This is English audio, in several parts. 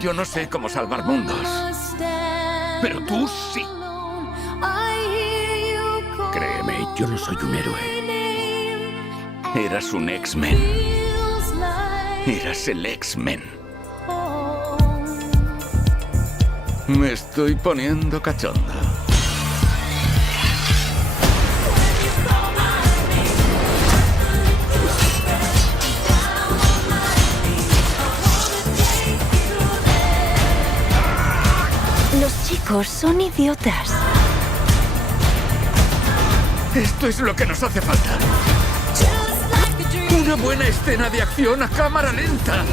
Yo no sé cómo salvar mundos, pero tú sí. Créeme, yo no soy un héroe. Eras un X-Men. Eras el X-Men. Me estoy poniendo cachondo. Los chicos son idiotas. Esto es lo que nos hace falta. Una buena escena de acción a cámara lenta.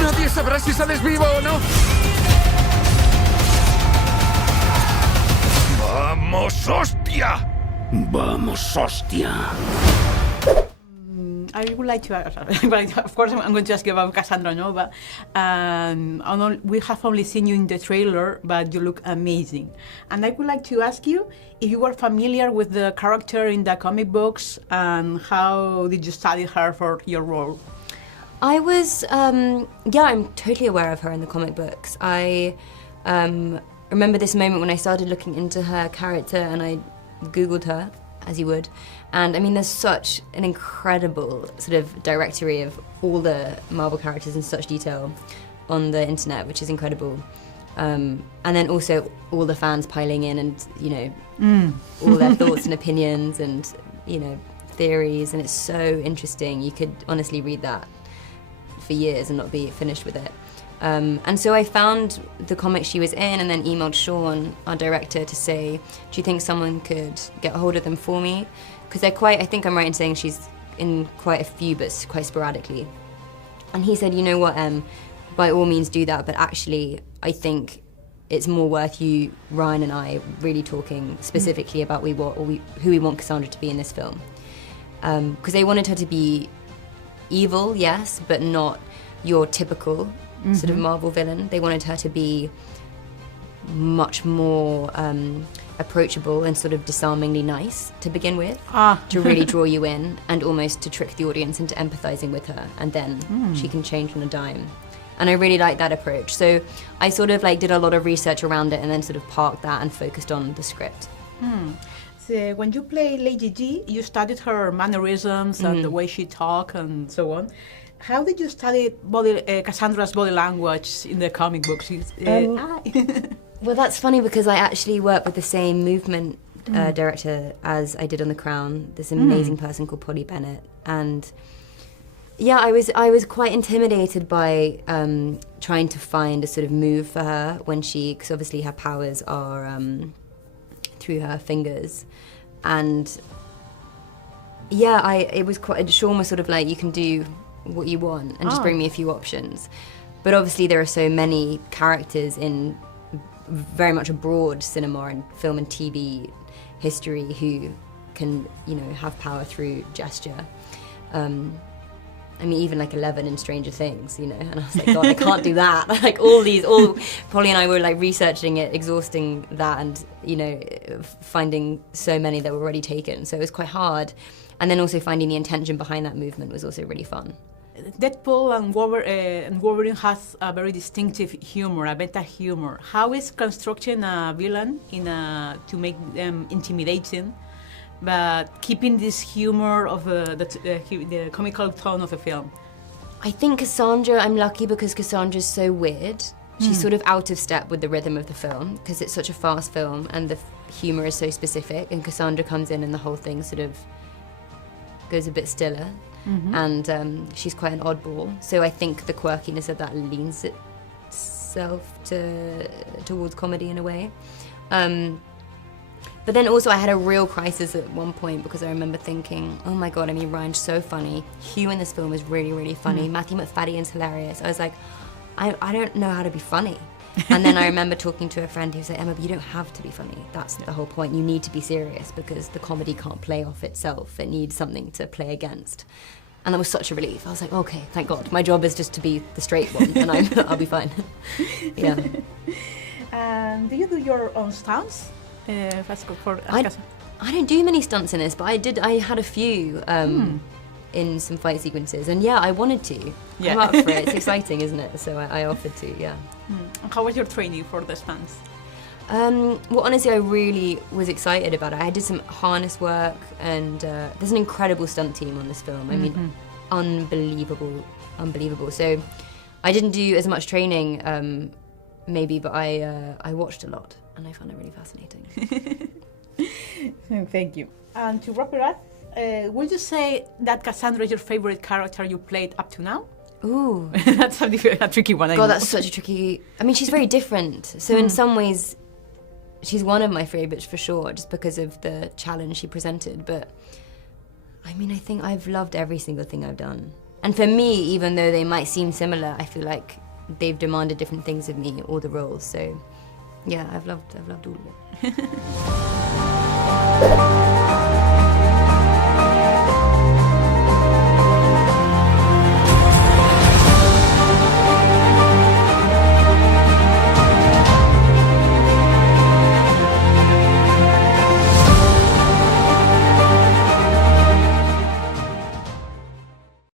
Nadie sabrá si sales vivo o no. ¡Vamos, hostia! ¡Vamos, hostia! I would like to, of course, I'm going to ask you about Cassandra Nova. We have only seen you in the trailer, but you look amazing. And I would like to ask you if you were familiar with the character in the comic books and how did you study her for your role? I was, yeah, I'm totally aware of her in the comic books. I remember this moment when I started looking into her character and I Googled her, as you would. And I mean, there's such an incredible sort of directory of all the Marvel characters in such detail on the internet, which is incredible. And then also all the fans piling in and, you know, all their thoughts and opinions and, you know, theories. And it's so interesting. You could honestly read that for years and not be finished with it. And so I found the comic she was in and then emailed Sean, our director, to say, do you think someone could get a hold of them for me? Because they're quite, I think I'm right in saying she's in quite a few, but quite sporadically. And he said, you know what, by all means do that, but actually I think it's more worth you, Ryan and I, really talking specifically about who we want Cassandra to be in this film. Because they wanted her to be evil, yes, but not your typical sort of Marvel villain. They wanted her to be much more approachable and sort of disarmingly nice to begin with, to really draw you in and almost to trick the audience into empathizing with her, and then she can change on a dime. And I really like that approach. So I sort of like did a lot of research around it and then sort of parked that and focused on the script. So when you play Lady G, you studied her mannerisms and the way she talks and so on. How did you study Cassandra's body language in the comic books? Well, that's funny because I actually work with the same movement director as I did on The Crown, this amazing person called Polly Bennett. And yeah, I was quite intimidated by trying to find a sort of move for her when because obviously her powers are through her fingers. And yeah, it was quite, Sean was sort of like, you can do what you want and just bring me a few options. But obviously there are so many characters in very much a broad cinema and film and TV history who can, you know, have power through gesture. I mean, even like Eleven in Stranger Things, you know, and I was like, God, I can't do that. Like Polly and I were like researching it, exhausting that, and, you know, finding so many that were already taken. So it was quite hard. And then also finding the intention behind that movement was also really fun. Deadpool and Wolverine has a very distinctive humor, a meta humor. How is constructing a villain to make them intimidating, but keeping this humor of the comical tone of the film? I think Cassandra, I'm lucky because Cassandra's so weird. She's sort of out of step with the rhythm of the film because it's such a fast film and the humor is so specific, and Cassandra comes in and the whole thing sort of goes a bit stiller. And she's quite an oddball, so I think the quirkiness of that leans itself towards comedy in a way. But then also I had a real crisis at one point because I remember thinking, oh my God, I mean, Ryan's so funny. Hugh in this film is really, really funny. Matthew McFadden's hilarious. I was like, I don't know how to be funny. And then I remember talking to a friend who said, Emma, you don't have to be funny. That's the whole point. You need to be serious because the comedy can't play off itself. It needs something to play against. And that was such a relief. I was like, okay, thank God. My job is just to be the straight one and I'll be fine. Yeah. Do you do your own stunts? I don't do many stunts in this, but I had a few. in some fight sequences, and yeah, I wanted to. Yeah. I'm up for it. It's exciting, isn't it? So I offered to, yeah. And how was your training for the stunts? Well, honestly, I really was excited about it. I did some harness work, and there's an incredible stunt team on this film. I mean, unbelievable. So I didn't do as much training, maybe, but I watched a lot, and I found it really fascinating. Thank you. And to wrap it up, would you say that Cassandra is your favorite character you played up to now? Ooh. That's a tricky one. I God, know. that's such a tricky... I mean, she's very different. So in some ways, she's one of my favourites for sure, just because of the challenge she presented. But, I mean, I think I've loved every single thing I've done. And for me, even though they might seem similar, I feel like they've demanded different things of me, all the roles. So, yeah, I've loved all of it.